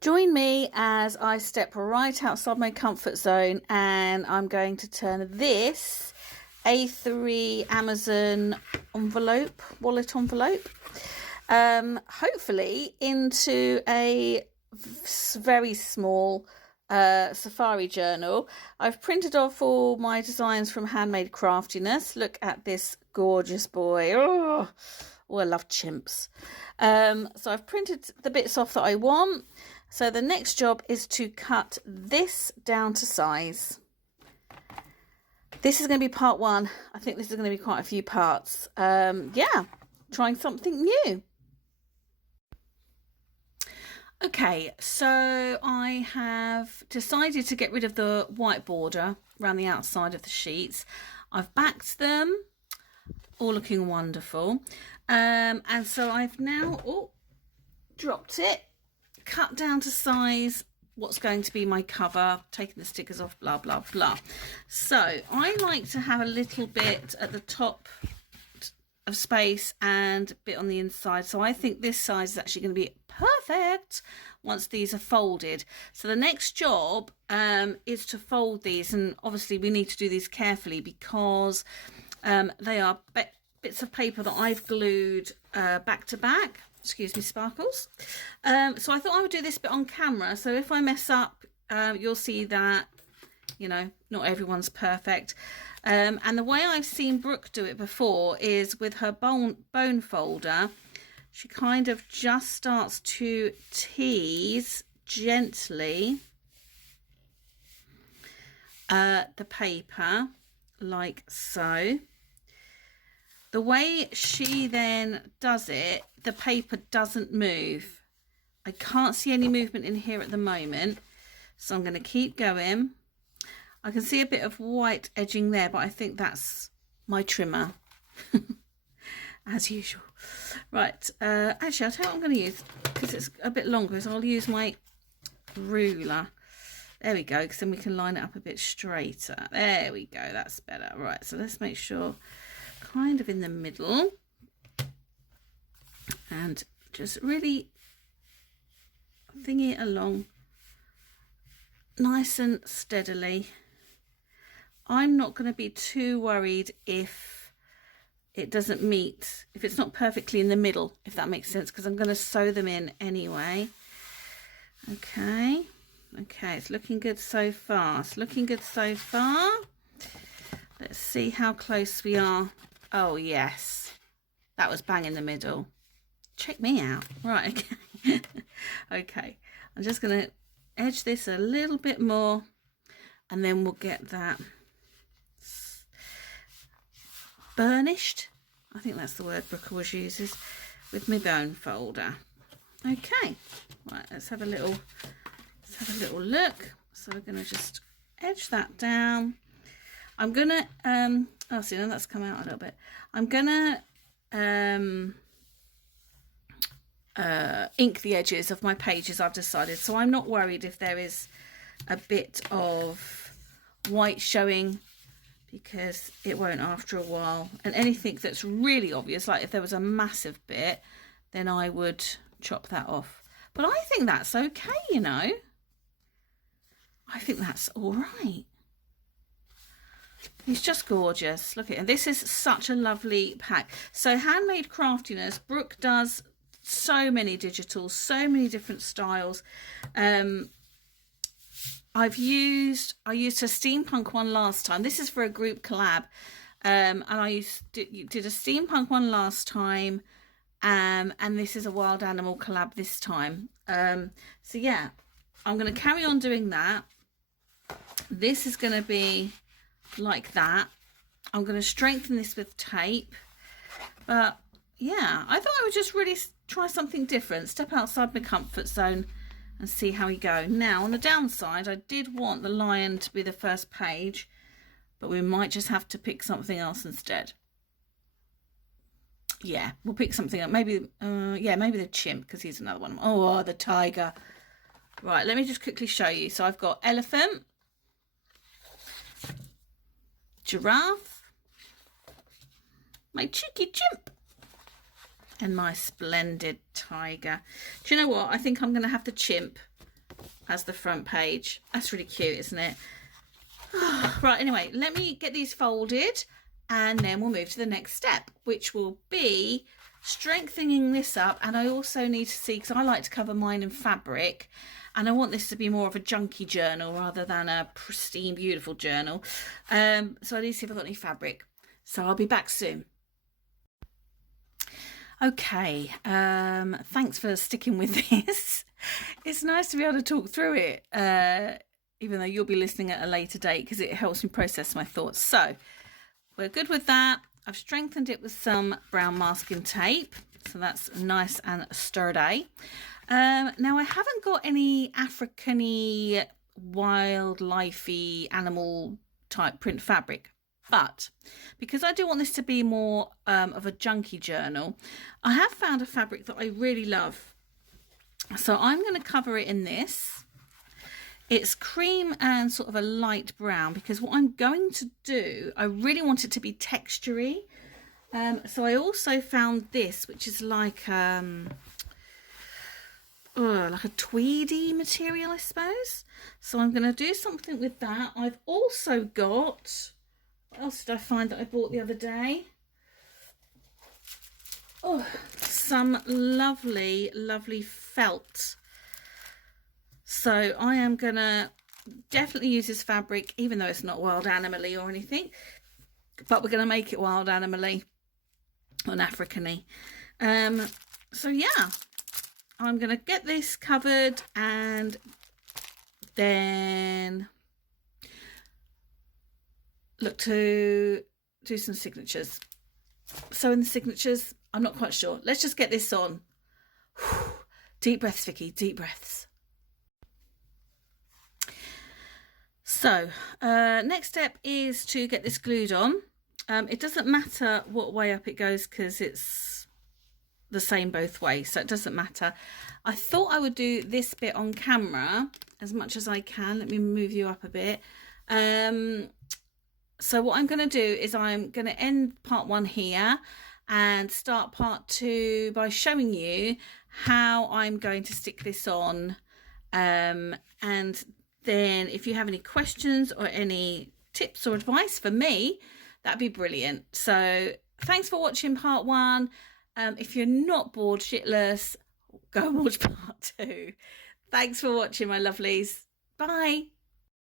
Join me as I step right outside my comfort zone and I'm going to turn this A3 Amazon wallet envelope, hopefully into a very small safari journal. I've printed off all my designs from Handmade Craftiness. Look at this gorgeous boy. Oh, I love chimps. So I've printed the bits off that I want. So the next job is to cut this down to size. This is going to be part one. I think this is going to be quite a few parts. Yeah, trying something new. Okay, so I have decided to get rid of the white border around the outside of the sheets. I've backed them, all looking wonderful. And so I've now dropped it, cut down to size what's going to be my cover, taking the stickers off, blah, blah, blah. So I like to have a little bit at the top of space and a bit on the inside. So I think this size is actually going to be perfect once these are folded. So the next job is to fold these, and obviously we need to do these carefully because they are bits of paper that I've glued back to back. Excuse me, sparkles. So I thought I would do this bit on camera, so if I mess up you'll see that, you know, not everyone's perfect. And the way I've seen Brooke do it before is with her bone folder. She kind of just starts to tease gently the paper like so. The way she then does it, the paper doesn't move. I can't see any movement in here at the moment, so I'm going to keep going. I can see a bit of white edging there, but I think that's my trimmer, as usual. Right, actually, I'll tell you what I'm going to use, because it's a bit longer, so I'll use my ruler. There we go, because then we can line it up a bit straighter. There we go, that's better. Right, so let's make sure, kind of in the middle, and just really thingy it along nice and steadily. I'm not going to be too worried if it doesn't meet, if it's not perfectly in the middle, if that makes sense, because I'm going to sew them in anyway. Okay, it's looking good so far. It's looking good so far. Let's see how close we are. Oh yes, that was bang in the middle. Check me out. Right, okay. Okay, I'm just going to edge this a little bit more, and then we'll get that burnished. I think that's the word Brooke always uses, with my bone folder. Okay, right, let's have a little look. So we're going to just edge that down. I'm going to oh, see, now that's come out a little bit. I'm going to ink the edges of my pages, I've decided, so I'm not worried if there is a bit of white showing, because it won't after a while. And anything that's really obvious, like if there was a massive bit, then I would chop that off. But I think that's okay, you know. I think that's all right. He's just gorgeous. Look at him. This is such a lovely pack. So Handmade Craftiness, Brooke does so many digitals, so many different styles. I used a steampunk one last time. This is for a group collab, and I did a steampunk one last time, and this is a wild animal collab this time. So yeah, I'm going to carry on doing that. This is going to be like that. I'm going to strengthen this with tape, but yeah, I thought I would just really try something different, step outside my comfort zone and see how we go. Now, on the downside, I did want the lion to be the first page, but we might just have to pick something else instead. Yeah, we'll pick something up. Maybe, yeah, maybe the chimp, because he's another one. Oh, the tiger. Right, let me just quickly show you. So I've got elephant, giraffe, my cheeky chimp, and my splendid tiger. Do you know what? I think I'm going to have the chimp as the front page. That's really cute, isn't it? Right, anyway, let me get these folded and then we'll move to the next step, which will be strengthening this up. And I also need to see, because I like to cover mine in fabric, and I want this to be more of a junky journal rather than a pristine, beautiful journal. So I need to see if I've got any fabric. So I'll be back soon. Okay, thanks for sticking with this. It's nice to be able to talk through it, even though you'll be listening at a later date, because it helps me process my thoughts. So we're good with that. I've strengthened it with some brown masking tape, so that's nice and sturdy. Now I haven't got any African-y, wildlife-y, animal type print fabric, but because I do want this to be more of a junky journal, I have found a fabric that I really love. So I'm going to cover it in this. It's cream and sort of a light brown, because what I'm going to do, I really want it to be textury. So I also found this, which is like a tweedy material, I suppose. So I'm going to do something with that. I've also got, what else did I find that I bought the other day? Oh, some lovely, lovely felt. So I am going to definitely use this fabric, even though it's not wild animal-y or anything. But we're going to make it wild animal-y and African-y. So yeah, I'm going to get this covered and then look to do some signatures. So in the signatures, I'm not quite sure. Let's just get this on. Deep breaths, Vicky, deep breaths. So next step is to get this glued on. It doesn't matter what way up it goes because it's the same both ways, so it doesn't matter. I thought I would do this bit on camera as much as I can. Let me move you up a bit. So what I'm going to do is I'm going to end part 1 here and start part 2 by showing you how I'm going to stick this on, and then if you have any questions or any tips or advice for me, that'd be brilliant. So thanks for watching part 1. If you're not bored shitless, go and watch part 2. Thanks for watching, my lovelies. Bye.